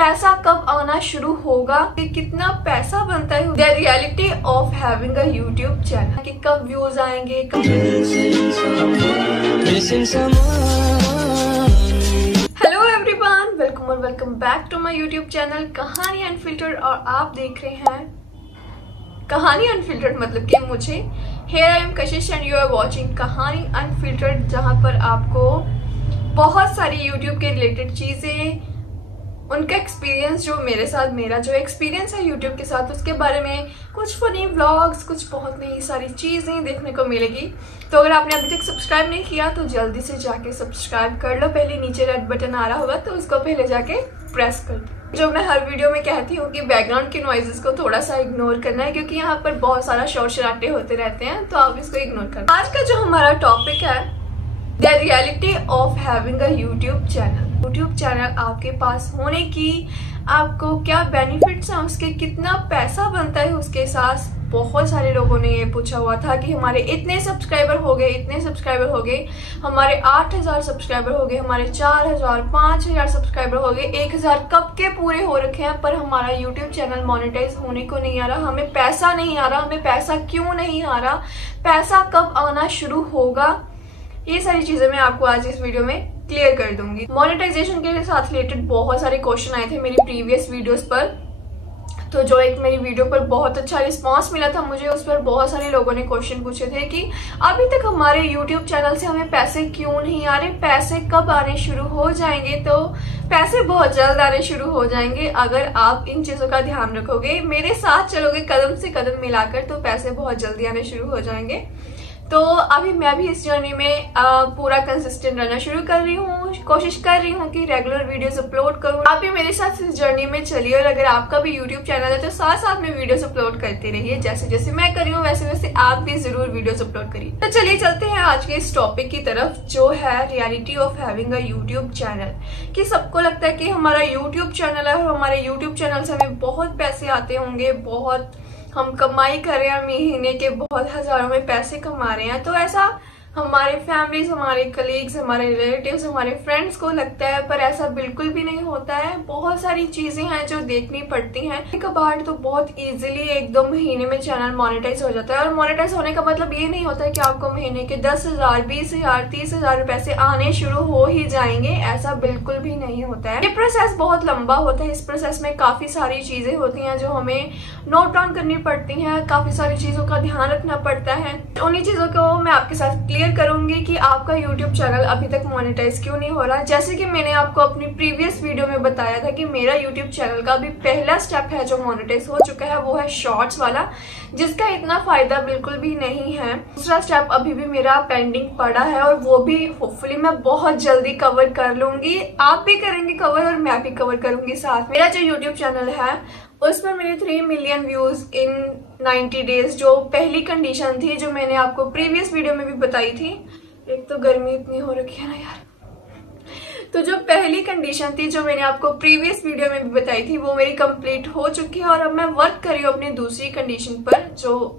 पैसा कब आना शुरू होगा, कि कितना पैसा बनता है, the reality of having a YouTube channel, कि कब व्यूज आएंगे, हेलो एवरीवन, वेलकम और welcome back to my YouTube channel Kahani Unfiltered. और आप देख रहे हैं कहानी अनफिल्टर्ड, मतलब कि मुझे here I am Kashish and you are watching कहानी अनफिल्टर्ड, जहां पर आपको बहुत सारी यूट्यूब के रिलेटेड चीजें, उनका एक्सपीरियंस, जो मेरे साथ मेरा जो एक्सपीरियंस है यूट्यूब के साथ, उसके बारे में कुछ फनी व्लॉग्स, कुछ बहुत नई सारी चीज़ें देखने को मिलेगी। तो अगर आपने अभी तक सब्सक्राइब नहीं किया तो जल्दी से जाके सब्सक्राइब कर लो। पहले नीचे रेड बटन आ रहा होगा तो उसको पहले जाके प्रेस कर दो। जो मैं हर वीडियो में कहती हूँ कि बैकग्राउंड के नॉइजेस को थोड़ा सा इग्नोर करना है, क्योंकि यहाँ पर बहुत सारा शोर शराटे होते रहते हैं, तो आप इसको इग्नोर करना। आज का जो हमारा टॉपिक है, the reality of having a YouTube channel. YouTube channel आपके पास होने की आपको क्या बेनिफिट्स हैं, उसके कितना पैसा बनता है उसके साथ। बहुत सारे लोगों ने ये पूछा हुआ था कि हमारे इतने सब्सक्राइबर हो गए, इतने सब्सक्राइबर हो गए, हमारे 8000 सब्सक्राइबर हो गए, हमारे 4000 5000 सब्सक्राइबर हो गए, 1000 कब के पूरे हो रखे हैं, पर हमारा यूट्यूब चैनल मोनेटाइज होने को नहीं आ रहा, हमें पैसा नहीं आ रहा, हमें पैसा क्यों नहीं आ रहा, पैसा कब आना शुरू होगा। ये सारी चीजें मैं आपको आज इस वीडियो में क्लियर कर दूंगी। मोनेटाइजेशन के साथ रिलेटेड बहुत सारे क्वेश्चन आए थे मेरी प्रीवियस वीडियोस पर, तो जो एक मेरी वीडियो पर बहुत अच्छा रिस्पांस मिला था मुझे, उस पर बहुत सारे लोगों ने क्वेश्चन पूछे थे कि अभी तक हमारे यूट्यूब चैनल से हमें पैसे क्यों नहीं आ रहे, पैसे कब आने शुरू हो जाएंगे। तो पैसे बहुत जल्द आने शुरू हो जाएंगे अगर आप इन चीजों का ध्यान रखोगे, मेरे साथ चलोगे कदम से कदम मिलाकर, तो पैसे बहुत जल्दी आने शुरू हो जाएंगे। तो अभी मैं भी इस जर्नी में पूरा कंसिस्टेंट रहना शुरू कर रही हूँ, कोशिश कर रही हूँ कि रेगुलर वीडियोस अपलोड करूँ। आप भी मेरे साथ इस जर्नी में चलिए, और अगर आपका भी यूट्यूब चैनल है तो साथ साथ में वीडियोस अपलोड करते रहिए। जैसे जैसे मैं कर रही हूँ वैसे वैसे आप भी जरूर वीडियोस अपलोड करिए। तो चलिए चलते हैं आज के इस टॉपिक की तरफ, जो है reality of having a YouTube channel. कि सबको लगता है कि हमारा यूट्यूब चैनल है और हमारे यूट्यूब चैनल से हमें बहुत पैसे आते होंगे, बहुत हम कमाई कर रहे हैं, महीने के बहुत हजारों में पैसे कमा रहे हैं। तो ऐसा हमारे फैमिलीज, हमारे कलीग्स, हमारे रिलेटिव्स, हमारे फ्रेंड्स को लगता है, पर ऐसा बिल्कुल भी नहीं होता है। बहुत सारी चीजें हैं जो देखनी पड़ती हैं। कभी तो बहुत इजीली 1-2 महीने में चैनल मोनेटाइज हो जाता है, और मोनेटाइज होने का मतलब ये नहीं होता है कि आपको महीने के 10,000 20,000 30,000 पैसे आने शुरू हो ही जाएंगे, ऐसा बिल्कुल भी नहीं होता है। ये प्रोसेस बहुत लंबा होता है। इस प्रोसेस में काफी सारी चीजें होती हैं जो हमें नोट डाउन करनी पड़ती हैं, काफी सारी चीजों का ध्यान रखना पड़ता है। उन्हीं चीजों को मैं आपके साथ क्लियर करूंगी कि आपका YouTube चैनल अभी तक मोनेटाइज क्यों नहीं हो रहा। जैसे कि मैंने आपको अपनी प्रीवियस वीडियो में बताया था कि मेरा YouTube चैनल का अभी पहला स्टेप है जो मोनेटाइज हो चुका है, वो है शॉर्ट्स वाला, जिसका इतना फायदा बिल्कुल भी नहीं है। दूसरा स्टेप अभी भी मेरा पेंडिंग पड़ा है, और वो भी होपफुली मैं बहुत जल्दी कवर कर लूंगी। आप भी करेंगे कवर और मैं भी कवर करूंगी साथ। मेरा जो YouTube चैनल है उस पर मेरे 3 मिलियन व्यूज इन 90 डेज, जो पहली कंडीशन थी, जो मैंने आपको प्रीवियस वीडियो में भी बताई थी। एक तो गर्मी इतनी हो रखी है ना यार। तो जो पहली कंडीशन थी जो मैंने आपको प्रीवियस वीडियो में भी बताई थी, वो मेरी कंप्लीट हो चुकी है, और अब मैं वर्क कर रही हूँ अपनी दूसरी कंडीशन पर। जो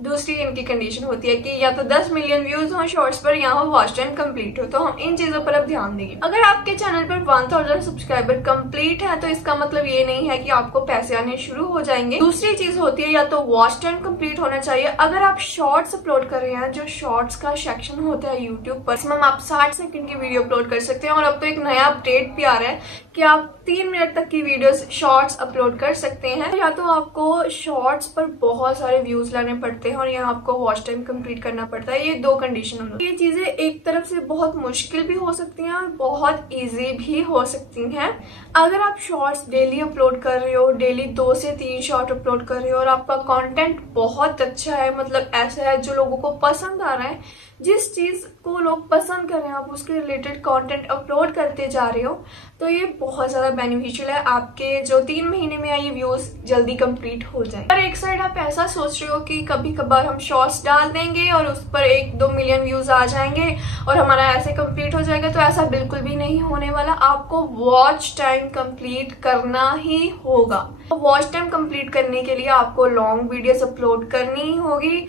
दूसरी इनकी कंडीशन होती है कि या तो 10 मिलियन व्यूज हो शॉर्ट्स पर, या हो वॉच टाइम कंप्लीट हो। तो हम इन चीजों पर अब ध्यान देंगे। अगर आपके चैनल पर 1000 सब्सक्राइबर कंप्लीट है तो इसका मतलब ये नहीं है कि आपको पैसे आने शुरू हो जाएंगे। दूसरी चीज होती है या तो वॉच टाइम कंप्लीट होना चाहिए। अगर आप शॉर्ट्स अपलोड कर रहे हैं, जो शॉर्ट्स का सेक्शन होता है यूट्यूब पर, मैक्सिमम आप 60 सेकंड की वीडियो अपलोड कर सकते हैं। और अब तो एक नया अपडेट भी आ रहा है कि आप 3 मिनट तक की वीडियोस शॉर्ट्स अपलोड कर सकते हैं। या तो आपको शॉर्ट्स पर बहुत सारे व्यूज लाने पड़ते हैं, और यहाँ आपको वॉच टाइम कंप्लीट करना पड़ता है। ये 2 कंडीशन होती है। ये चीजें एक तरफ से बहुत मुश्किल भी हो सकती हैं और बहुत इजी भी हो सकती हैं। अगर आप शॉर्ट्स डेली अपलोड कर रहे हो, डेली 2 से 3 शॉर्ट अपलोड कर रहे हो, और आपका कंटेंट बहुत अच्छा है, मतलब ऐसा है जो लोगों को पसंद आ रहा है, जिस चीज को लोग पसंद कर रहे हैं, आप उसके रिलेटेड कंटेंट अपलोड करते जा रहे हो, तो ये बहुत ज्यादा बेनिफिशियल है। आपके जो 3 महीने में आई व्यूज जल्दी कंप्लीट हो जाए। और एक साइड आप ऐसा सोच रहे हो कि कभी कभार हम शॉर्ट्स डाल देंगे और उस पर 1-2 मिलियन व्यूज आ जाएंगे और हमारा ऐसे कंप्लीट हो जाएगा, तो ऐसा बिल्कुल भी नहीं होने वाला। आपको वॉच टाइम कंप्लीट करना ही होगा। वॉच टाइम कंप्लीट करने के लिए आपको लॉन्ग वीडियोस अपलोड करनी ही होगी।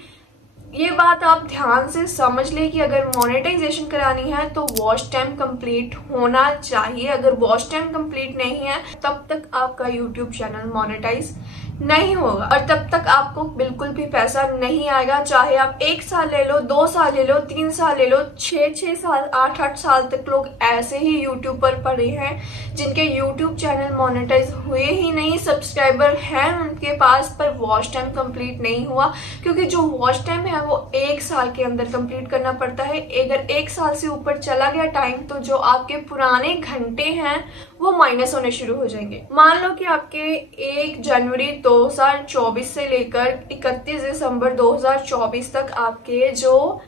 ये बात आप ध्यान से समझ लें कि अगर मोनेटाइजेशन करानी है तो वॉच टाइम कंप्लीट होना चाहिए। अगर वॉच टाइम कंप्लीट नहीं है तब तक आपका यूट्यूब चैनल मोनेटाइज नहीं होगा और तब तक आपको बिल्कुल भी पैसा नहीं आएगा। चाहे आप 1 साल ले लो, 2 साल ले लो, 3 साल ले लो, 6 साल, 8 साल तक लोग ऐसे ही यूट्यूब पर पड़े हैं जिनके यूट्यूब चैनल मोनेटाइज हुए ही नहीं, सब्सक्राइबर हैं उनके पास पर वॉच टाइम कंप्लीट नहीं हुआ। क्योंकि जो वॉच टाइम है वो 1 साल के अंदर कंप्लीट करना पड़ता है। अगर 1 साल से ऊपर चला गया टाइम तो जो आपके पुराने घंटे हैं वो माइनस होने शुरू हो जाएंगे। मान लो कि आपके 1 जनवरी 2024 से लेकर 31 दिसंबर 2024 तक आपके जो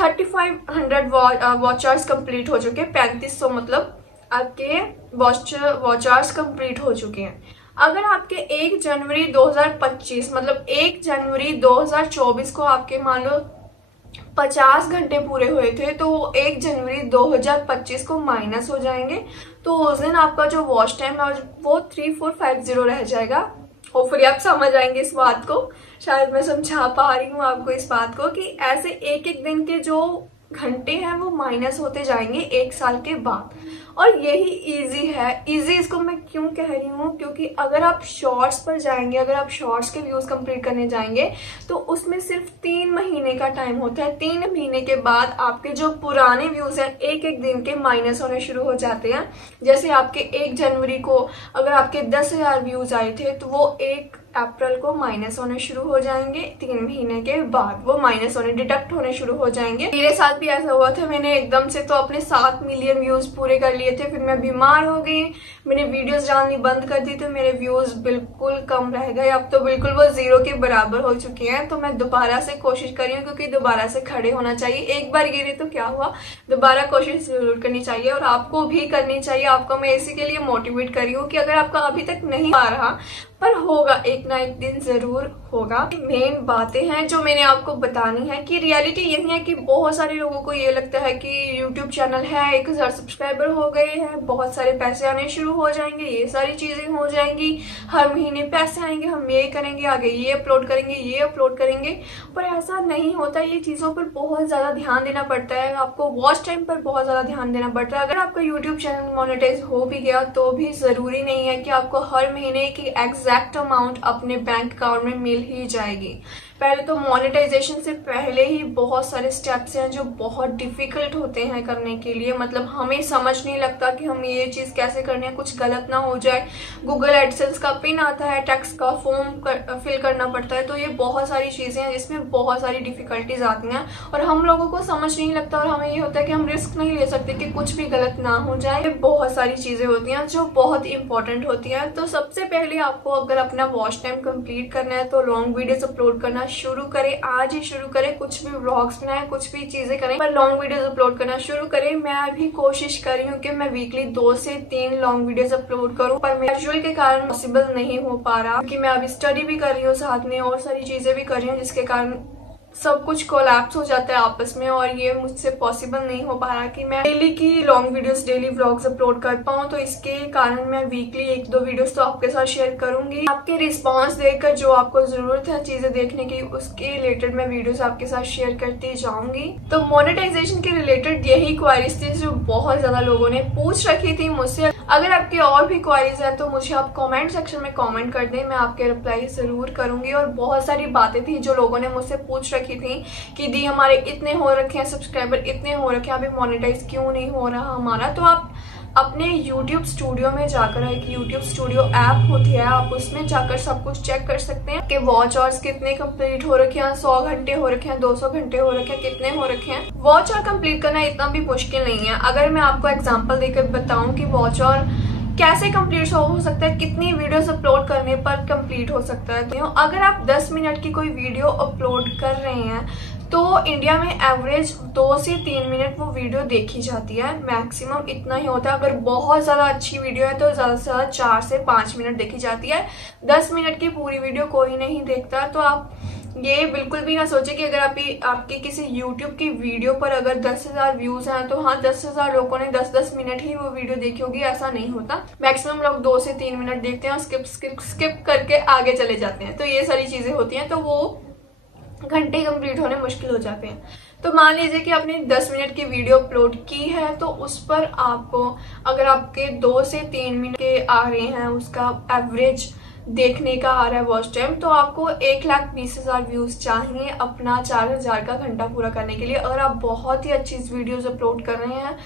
3500 वॉच आवर्स कंप्लीट हो चुके हैं, 3500 मतलब आपके वॉच आवर्स कंप्लीट हो चुके हैं। अगर आपके 1 जनवरी 2025 मतलब 1 जनवरी 2024 को आपके मान लो 50 घंटे पूरे हुए थे तो 1 जनवरी 2025 को माइनस हो जाएंगे। तो उस दिन आपका जो वॉच टाइम है वो 3450 रह जाएगा। होपफुली आप समझ आएंगे इस बात को। शायद मैं समझा पा रही हूँ आपको इस बात को कि ऐसे एक एक दिन के जो घंटे हैं वो माइनस होते जाएंगे 1 साल के बाद। और यही इजी है। इजी इसको मैं क्यों कह रही हूँ, क्योंकि अगर आप शॉर्ट्स पर जाएंगे, अगर आप शॉर्ट्स के व्यूज कंप्लीट करने जाएंगे तो उसमें सिर्फ 3 महीने का टाइम होता है। 3 महीने के बाद आपके जो पुराने व्यूज हैं एक एक दिन के माइनस होने शुरू हो जाते हैं। जैसे आपके 1 जनवरी को अगर आपके 10,000 व्यूज आए थे तो वो 1 अप्रैल को माइनस होने शुरू हो जाएंगे। 3 महीने के बाद वो माइनस होने डिडक्ट होने शुरू हो जाएंगे। मेरे साथ भी ऐसा हुआ था। मैंने एकदम से तो अपने 7 मिलियन व्यूज पूरे कर लिए थे, फिर मैं बीमार हो गई, मैंने वीडियोस डालनी बंद कर दी तो मेरे व्यूज बिल्कुल कम रह गए। अब तो बिल्कुल वो 0 के बराबर हो चुके हैं। तो मैं दोबारा से कोशिश कर रही हूँ क्योंकि दोबारा से खड़े होना चाहिए। एक बार गिरे तो क्या हुआ, दोबारा कोशिश जरूर करनी चाहिए और आपको भी करनी चाहिए। आपको मैं इसी के लिए मोटिवेट कर रही हूँ कि अगर आपका अभी तक नहीं आ रहा पर होगा, एक ना एक दिन जरूर होगा। मेन बातें हैं जो मैंने आपको बतानी है कि रियलिटी यही है कि बहुत सारे लोगों को ये लगता है कि YouTube चैनल है, 1000 सब्सक्राइबर हो गए हैं, बहुत सारे पैसे आने शुरू हो जाएंगे, ये सारी चीजें हो जाएंगी, हर महीने पैसे आएंगे, हम ये करेंगे, आगे ये अपलोड करेंगे, ये अपलोड करेंगे। पर ऐसा नहीं होता। ये चीजों पर बहुत ज्यादा ध्यान देना पड़ता है। आपको वॉच टाइम पर बहुत ज्यादा ध्यान देना पड़ता है। अगर आपका YouTube चैनल मोनेटाइज हो भी गया तो भी जरूरी नहीं है कि आपको हर महीने की एग्जैक्ट अमाउंट अपने बैंक अकाउंट में मिल ही जाएगी। पहले तो मोनेटाइजेशन से पहले ही बहुत सारे स्टेप्स हैं जो बहुत डिफिकल्ट होते हैं करने के लिए। मतलब हमें समझ नहीं लगता कि हम ये चीज कैसे करने हैं, कुछ गलत ना हो जाए। गूगल एडसेंस का पिन आता है, टैक्स का फॉर्म फिल करना पड़ता है। तो ये बहुत सारी चीजें हैं जिसमें बहुत सारी डिफिकल्टीज आती हैं और हम लोगों को समझ नहीं लगता और हमें ये होता है कि हम रिस्क नहीं ले सकते कि कुछ भी गलत ना हो जाए। बहुत सारी चीजें होती हैं जो बहुत इंपॉर्टेंट होती हैं। तो सबसे पहले आपको अगर अपना वॉच टाइम कंप्लीट करना है तो लॉन्ग वीडियोस अपलोड करना शुरू करें। आज ही शुरू करें, कुछ भी व्लॉग्स बनाएं, कुछ भी चीजें करें, पर लॉन्ग वीडियोस अपलोड करना शुरू करें। मैं अभी कोशिश कर रही हूँ कि मैं वीकली 2 से 3 लॉन्ग वीडियोस अपलोड करूँ, पर कैजुअल के कारण पॉसिबल नहीं हो पा रहा क्योंकि मैं अभी स्टडी भी कर रही हूँ, साथ में और सारी चीजें भी कर रही हूँ, जिसके कारण सब कुछ कोलैप्स हो जाता है आपस में और ये मुझसे पॉसिबल नहीं हो पा रहा कि मैं डेली की long videos, daily vlogs upload कर पाऊँ। तो इसके कारण मैं वीकली 1-2 वीडियोस तो आपके साथ शेयर करूंगी। आपके रिस्पांस देखकर जो आपको जरूरत है चीजें देखने की, उसके रिलेटेड मैं वीडियोस आपके साथ शेयर करती जाऊंगी। तो मोनेटाइजेशन के रिलेटेड यही क्वारीज थी जो बहुत ज्यादा लोगों ने पूछ रखी थी मुझसे। अगर आपके और भी क्वारीज है तो मुझे आप कॉमेंट सेक्शन में कॉमेंट कर दें, मैं आपके रिप्लाई जरूर करूंगी। और बहुत सारी बातें थी जो लोगों ने मुझसे पूछ रखी थी कि दी हमारे इतने हो रखे हैं सब्सक्राइबर, इतने हो रखे हैं, अभी मोनेटाइज क्यों नहीं हो रहा हमारा। तो आप अपने YouTube स्टूडियो में जाकर, एक YouTube स्टूडियो ऐप होती है, आप उसमें जाकर सब कुछ चेक कर सकते हैं कि वॉच आवर्स कितने कंप्लीट हो रखे हैं, 100 घंटे हो रखे हैं, 200 घंटे हो रखे हैं, कितने हो रखे हैं। वॉच आवर कंप्लीट करना इतना भी मुश्किल नहीं है। अगर मैं आपको एग्जांपल देकर बताऊं कि वॉच आवर कैसे कंप्लीट हो सकता है, कितनी वीडियोस अपलोड करने पर कंप्लीट हो सकता है। तो अगर आप 10 मिनट की कोई वीडियो अपलोड कर रहे हैं तो इंडिया में एवरेज 2 से 3 मिनट वो वीडियो देखी जाती है, मैक्सिमम इतना ही होता है। अगर बहुत ज्यादा अच्छी वीडियो है तो ज्यादा से ज्यादा 4 से 5 मिनट देखी जाती है। 10 मिनट की पूरी वीडियो कोई नहीं देखता। तो आप ये बिल्कुल भी ना सोचे कि अगर आपकी किसी YouTube की वीडियो पर अगर 10,000 व्यूज हैं तो हाँ 10,000 लोगों ने 10-10 मिनट ही वो वीडियो देखी होगी, ऐसा नहीं होता। मैक्सिमम लोग 2 से 3 मिनट देखते हैं और स्किप करके आगे चले जाते हैं। तो ये सारी चीजें होती हैं। तो वो घंटे कंप्लीट होने मुश्किल हो जाते हैं। तो मान लीजिए कि आपने 10 मिनट की वीडियो अपलोड की है, तो उस पर आपको अगर आपके 2 से 3 मिनट के आ रहे हैं, उसका एवरेज देखने का आ रहा है वॉच टाइम, तो आपको 1,20,000 व्यूज चाहिए अपना 4,000 का घंटा पूरा करने के लिए। अगर आप बहुत ही अच्छी वीडियोज अपलोड कर रहे हैं,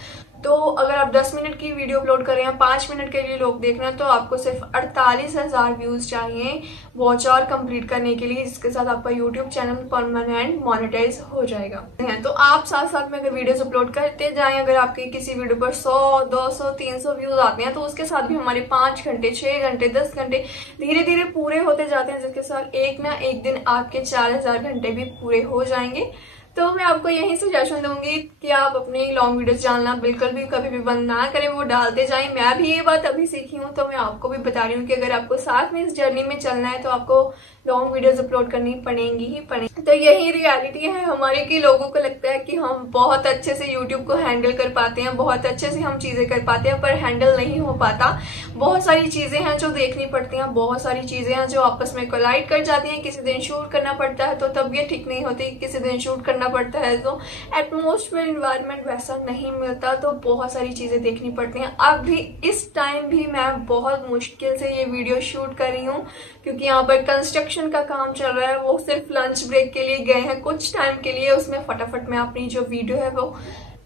तो अगर आप 10 मिनट की वीडियो अपलोड कर रहे हैं, 5 मिनट के लिए लोग देख रहे हैं, तो आपको सिर्फ 48,000 व्यूज चाहिए वॉच आवर कंप्लीट करने के लिए, जिसके साथ आपका यूट्यूब चैनल परमानेंट मोनेटाइज हो जाएगा। तो आप साथ साथ में अगर वीडियोस अपलोड करते जाएं, अगर आपके किसी वीडियो पर 100, 200, 300 व्यूज आते हैं, तो उसके साथ भी हमारे 5 घंटे, 6 घंटे, 10 घंटे धीरे धीरे पूरे होते जाते हैं, जिसके साथ एक ना एक दिन आपके 4,000 घंटे भी पूरे हो जाएंगे। तो मैं आपको यही सजेशन दूंगी कि आप अपनी लॉन्ग वीडियोस डालना बिल्कुल भी कभी भी बंद ना करें, वो डालते जाएं। मैं भी ये बात अभी सीखी हूँ, तो मैं आपको भी बता रही हूँ कि अगर आपको साथ में इस जर्नी में चलना है, तो आपको लॉन्ग वीडियोस अपलोड करनी पड़ेंगी ही पड़ेंगी। तो यही रियलिटी है हमारी कि लोगों को लगता है कि हम बहुत अच्छे से यूट्यूब को हैंडल कर पाते हैं, बहुत अच्छे से हम चीजें कर पाते हैं, पर हैंडल नहीं हो पाता। बहुत सारी चीजें हैं जो देखनी पड़ती हैं, बहुत सारी चीजें हैं जो आपस में कोलाइड कर जाती हैं। किसी दिन शूट करना पड़ता है तो तबीयत ठीक नहीं होती, किसी दिन शूट करना पड़ता है तो एटमॉस्फेयर एनवायरनमेंट वैसा नहीं मिलता, तो बहुत सारी चीजें देखनी पड़ती हैं। अब भी इस टाइम भी मैं बहुत मुश्किल से ये वीडियो शूट कर रही हूँ, क्योंकि यहाँ पर कंस्ट्रक्शन का काम चल रहा है। वो सिर्फ लंच ब्रेक के लिए गए हैं कुछ टाइम के लिए, उसमें फटाफट मैं अपनी जो वीडियो है वो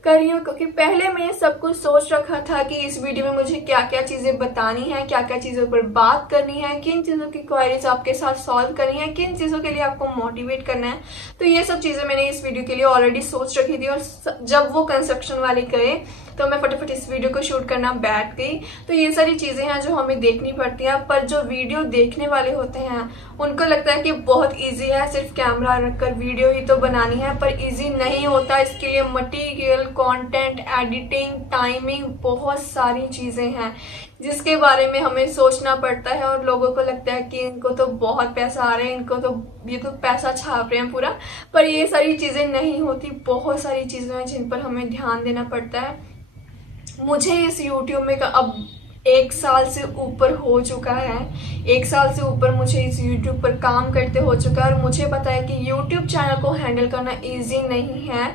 कर रही हूँ, क्योंकि पहले मैंने सब कुछ सोच रखा था कि इस वीडियो में मुझे क्या क्या चीजें बतानी है, क्या क्या चीजों पर बात करनी है, किन चीजों की क्वेरीज आपके साथ सॉल्व करनी है, किन चीजों के लिए आपको मोटिवेट करना है। तो ये सब चीजें मैंने इस वीडियो के लिए ऑलरेडी सोच रखी थी, और जब वो कंस्ट्रक्शन वाले गए तो मैं फटाफट इस वीडियो को शूट करना बैठ गई। तो ये सारी चीजें हैं जो हमें देखनी पड़ती हैं, पर जो वीडियो देखने वाले होते हैं उनको लगता है कि बहुत इजी है, सिर्फ कैमरा रखकर वीडियो ही तो बनानी है, पर इजी नहीं होता। इसके लिए मटेरियल, कंटेंट, एडिटिंग, टाइमिंग, बहुत सारी चीजें हैं जिसके बारे में हमें सोचना पड़ता है। और लोगों को लगता है कि इनको तो बहुत पैसा आ रहा है, इनको तो ये तो पैसा छाप रहे हैं पूरा, पर ये सारी चीजें नहीं होती। बहुत सारी चीजें हैं जिन पर हमें ध्यान देना पड़ता है। मुझे इस YouTube में अब 1 साल से ऊपर हो चुका है, 1 साल से ऊपर मुझे इस YouTube पर काम करते हो चुका है, और मुझे पता है कि YouTube चैनल को हैंडल करना इजी नहीं है।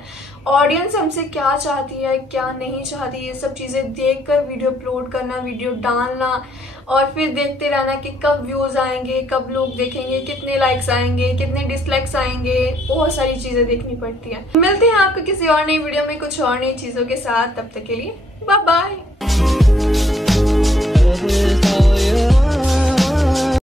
ऑडियंस हमसे क्या चाहती है, क्या नहीं चाहती, ये सब चीज़ें देखकर वीडियो अपलोड करना, वीडियो डालना, और फिर देखते रहना कि कब व्यूज़ आएंगे, कब लोग देखेंगे, कितने लाइक्स आएंगे, कितने डिसलाइक्स आएंगे, बहुत सारी चीज़ें देखनी पड़ती है। मिलते हैं आपको किसी और नई वीडियो में कुछ और नई चीज़ों के साथ, तब तक के लिए बाय बाय।